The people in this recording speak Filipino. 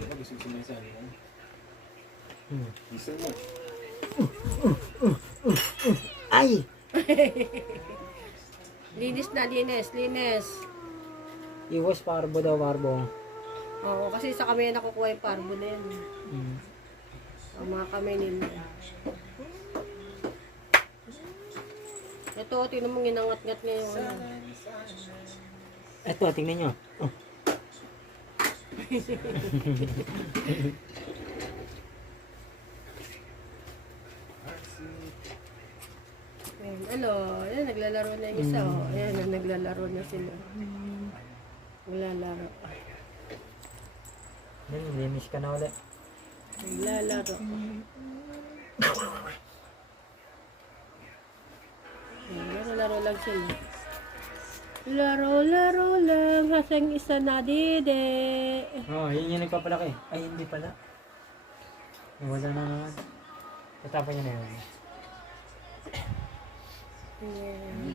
Gusto ko sumaysali ka. Isa mo. Ay! Linis na, linis. Iwas parbo daw, parbo. Oo, kasi sa kami nakukuha yung parbo na yan. Ang mga kamay nila. Ito, tingnan mo ginangat-ngat niya yung ano. Ito, tingnan nyo. Oh. Ayan, ano, ayan, naglalaro na yung isa. Oh. Ayan, naglalaro na sila. Naglalaro. Yan, linis ka na ulit. Naglalaro. Ayan, laro lang sila. Laro lang, hasang isa na dide. Oh, yun yung nagpapalaki. Ay, hindi pala. Wala na naman. Tatapon nyo na yun. Ayan.